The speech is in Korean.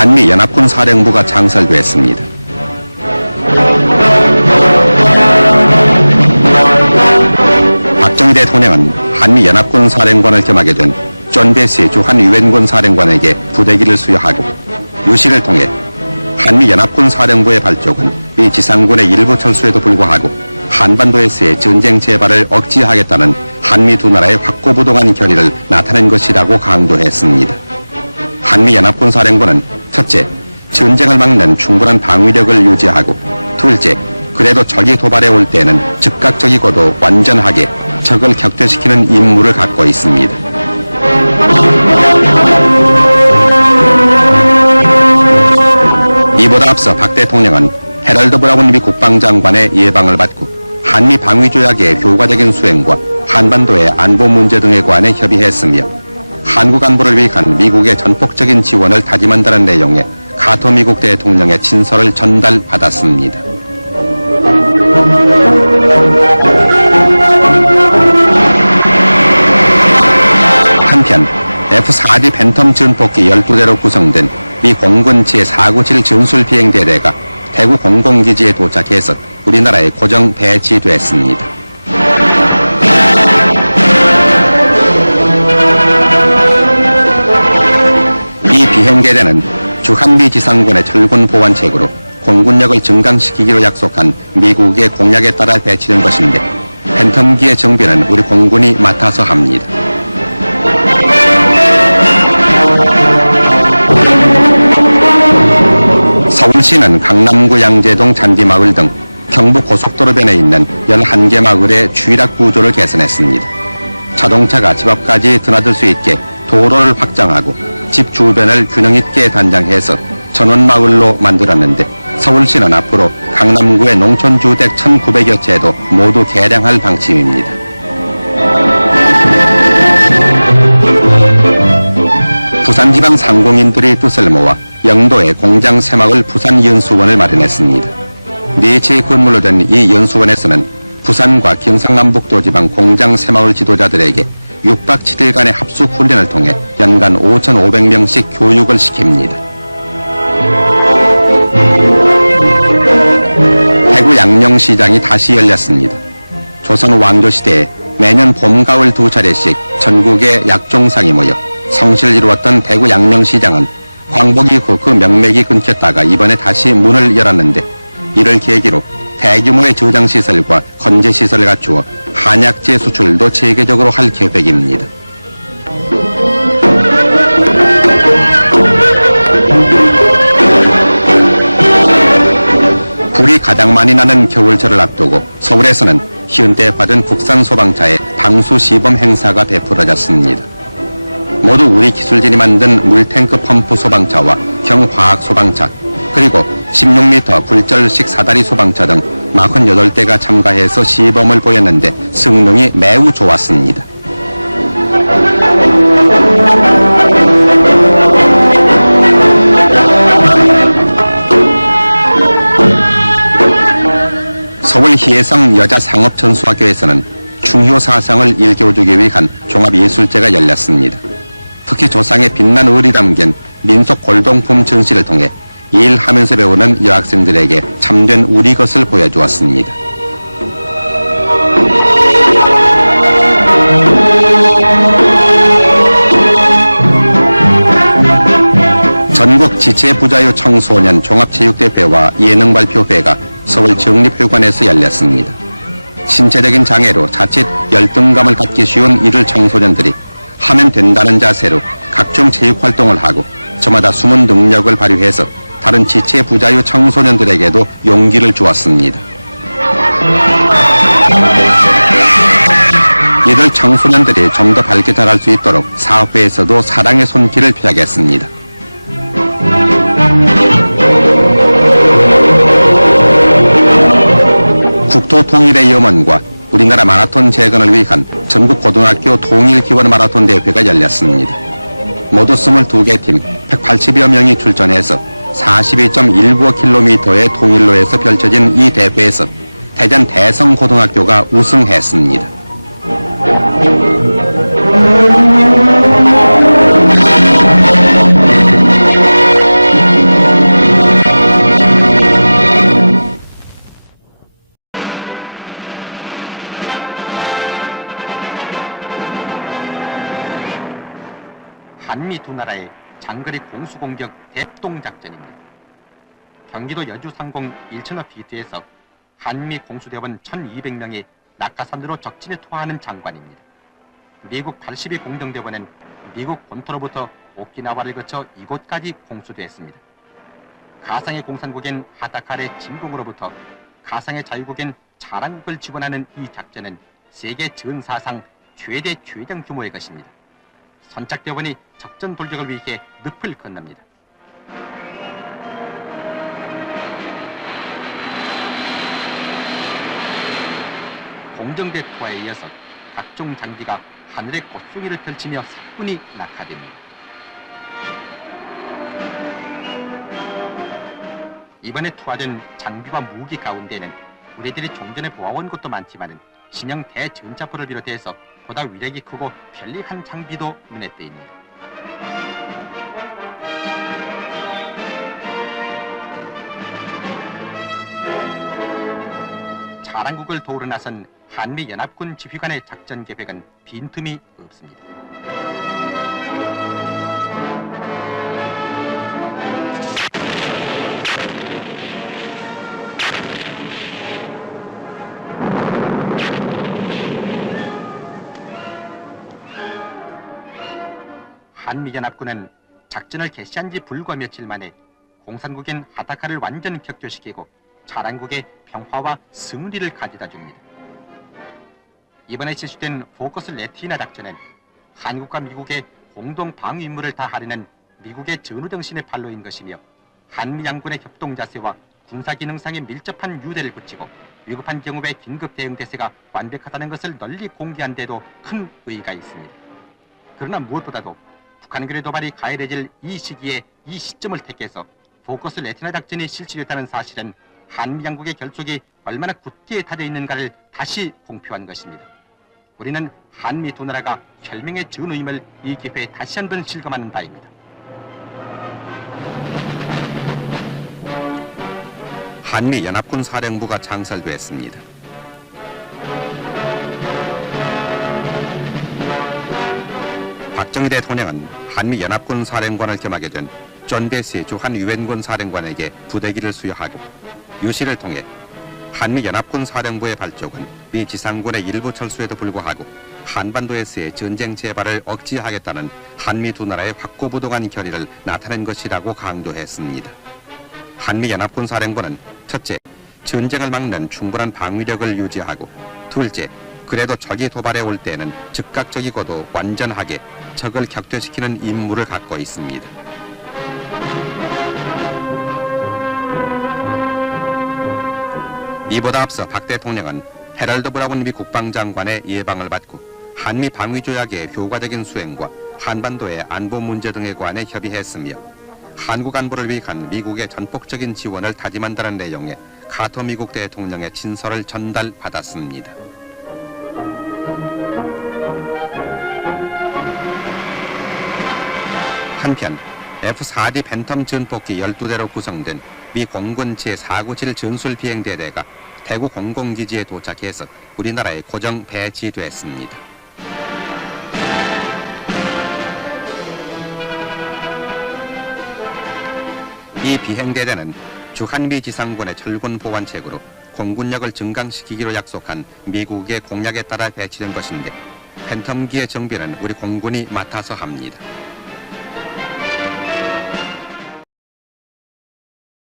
한미연합군 사령부가 창설됐습니다. 박정희 대통령은 한미연합군 사령관을 겸하게 된 존 베시 주한 유엔군 사령관에게 부대기를 수여하고 유식을 통해 한미연합군 사령부의 발족은 미 지상군의 일부 철수에도 불구하고 한반도에서의 전쟁 재발을 억제하겠다는 한미 두 나라의 확고부동한 결의를 나타낸 것이라고 강조했습니다. 한미연합군 사령부는 첫째, 전쟁을 막는 충분한 방위력을 유지하고 둘째, 그래도 적이 도발해 올 때는 즉각적이고도 완전하게 적을 격퇴시키는 임무를 갖고 있습니다. 이보다 앞서 박 대통령은 해럴드 브라운 미 국방장관의 예방을 받고 한미 방위조약의 효과적인 수행과 한반도의 안보 문제 등에 관해 협의했으며 한국 안보를 위한 미국의 전폭적인 지원을 다짐한다는 내용의 카터 미국 대통령의 친서를 전달받았습니다. 한편 F-4D 팬텀 전폭기 12대로 구성된 미 공군 제497 전술비행대대가 대구 공공기지에 도착해서 우리나라에 고정 배치됐습니다. 이 비행대대는 주한미 지상군의 철군 보완책으로 공군력을 증강시키기로 약속한 미국의 공약에 따라 배치된 것인데 팬텀기의 정비는 우리 공군이 맡아서 합니다. 서울시는 강남구 양재동 잔디마을 등 경부 고속도로변에 있는 11개 마을의 추이락 구조를 개선했습니다. 자동차가 집 앞까지 드나들 수 있게 도로를 확장하고 집 주변을 균형 있게 단장해서 전원마을로 만들었는데 서울시는 앞으로 강남구의 농촌주택 1,900여 채도 모두 개량할 방침입니다. 부산지방 상공인들의 뜻을 모아 영도의 공장 새마을 부산연수원을 마련했습니다. 4채의 건물로 된 이 연수원에서는 부산과 경상남북도 지방 공장 새마을 지도자들에게 6박 7일간의 합숙 훈련을 통해 연간 5,500명씩 교육을 시킵니다. 대구 양령시장이 다시 열렸습니다. 조선 왕조시대에 매년 봄, 가을 두 차례씩 전국의 약종상이 모여 성실을 이루었던 대구 양령시장은 광복 이후 그 명맥이 끊겼다가 이번에 다시 문을 열었는데 이를 계기로 대규모의 저장시설과 건재시설을 갖추어 한약재 수출도 체계적으로 할 계획입니다. 불이 가장 많이 나는 겨울철을 앞두고 서울에서는 현대화된 국산 소방차의 방수 시범 행사가 베풀어졌습니다. 모두 우리 기술진이 만든 물탱크 펌프 소방차와 경화학 소방차, 그리고 16m 굴절식 사다리 소방차 등 48대가 참가해서 시범을 보였는데 성능이 매우 좋았습니다. 서울 희애성 여자상업전수학교에서는 충효 사상을 일깨워주기 위한 종합예술제가 열렸습니다. 특히 조상의 빛난 의리 담긴 민속 골동품 전시를 통해 일하면서 배우는 여학생들에게 참된 우리 것을 보여주었습니다. 전국 지체부자유 청소년 종합체육대회와 예능발표회가 서울 정립회관에서 열렸습니다. 신체적인 장애로 자칫 열등감을 갖기 쉬운 이들 청소년들이 하면 된다는 자세로 각종 체육활동을 하고 저마다 숨은 능력을 발휘해서 다른 지체부자유 청소년들에게도 용기를 주었습니다. 이들 청소년들이 좀 더 밝게 자랄 수 있도록 사업회에서도 사랑의 손길을 펴야겠습니다. 국토통일의 염원과 우리나라 마라톤 재건을 위한 전국고등학교 통일기원 마라톤 대회가 열렸습니다. 모두 22개 팀 180여 명이 출전해서 42.195km의 통일로에서 펼쳐진 이 대회에서 대전 대성고등학교가 우승했습니다. 한미 두 나라의 장거리 공수공격 대동작전입니다. 경기도 여주 상공 일천어 피트에서 한미 공수대원 1200명이 낙하산으로 적진에 투하하는 장관입니다. 미국 82 공정대원은 미국 본토로부터 오키나와를 거쳐 이곳까지 공수됐습니다. 가상의 공산국인 하다칼의 진공으로부터 가상의 자유국인 자랑국을 지원하는 이 작전은 세계 전사상 최대 최장 규모의 것입니다. 선착대원이 적전 돌격을 위해 늪을 건넙니다. 공정대 투하에 이어서 각종 장비가 하늘의 꽃송이를 펼치며 사뿐히 낙하됩니다. 이번에 투하된 장비와 무기 가운데는 우리들이 종전에 보아온 것도 많지만 신형 대전차포를 비롯해서 보다 위력이 크고 편리한 장비도 눈에 띄입니다. 자랑국을 도우러 나선 한미연합군 지휘관의 작전 계획은 빈틈이 없습니다. 한미연합군은 작전을 개시한 지 불과 며칠 만에 공산국인 하다카를 완전 격퇴시키고 자랑국의 평화와 승리를 가져다 줍니다. 이번에 실시된 포커스 레티나 작전은 한국과 미국의 공동 방위 임무를 다하려는 미국의 전후정신의 발로인 것이며 한미 양군의 협동 자세와 군사 기능상의 밀접한 유대를 붙이고 위급한 경우의 긴급 대응 대세가 완벽하다는 것을 널리 공개한 데도 큰 의의가 있습니다. 그러나 무엇보다도 북한군의 도발이 가열해질 이 시기에 이 시점을 택해서 포커스 레티나 작전이 실시됐다는 사실은 한미 양국의 결속이 얼마나 굳게 다져 있는가를 다시 공표한 것입니다. 우리는 한미 두 나라가 혈맹의 전우임을 이 기회에 다시 한번 실감하는 바입니다. 한미 연합군 사령부가 창설됐습니다. 박정희 대통령은 한미 연합군 사령관을 겸하게 된 존 베시 주한 유엔군 사령관에게 부대기를 수여하고 유씨를 통해 한미 연합군 사령부의 발족은 미 지상군의 일부 철수에도 불구하고 한반도에서의 전쟁 재발을 억제하겠다는 한미 두 나라의 확고부동한 결의를 나타낸 것이라고 강조했습니다. 한미 연합군 사령부는 첫째, 전쟁을 막는 충분한 방위력을 유지하고 둘째, 그래도 적이 도발해 올 때는 즉각적이고도 완전하게 적을 격퇴시키는 임무를 갖고 있습니다. 이보다 앞서 박 대통령은 헤럴드 브라운 미 국방장관의 예방을 받고 한미 방위조약의 효과적인 수행과 한반도의 안보 문제 등에 관해 협의했으며 한국 안보를 위한 미국의 전폭적인 지원을 다짐한다는 내용의 카터 미국 대통령의 친서를 전달받았습니다. 한편 F-4D 팬텀 전폭기 12대로 구성된 미 공군 제497 전술비행대대가 대구 공공기지에 도착해서 우리나라에 고정 배치됐습니다. 이 비행대대는 주한미 지상군의 철군 보완책으로 공군력을 증강시키기로 약속한 미국의 공약에 따라 배치된 것인데 팬텀기의 정비는 우리 공군이 맡아서 합니다.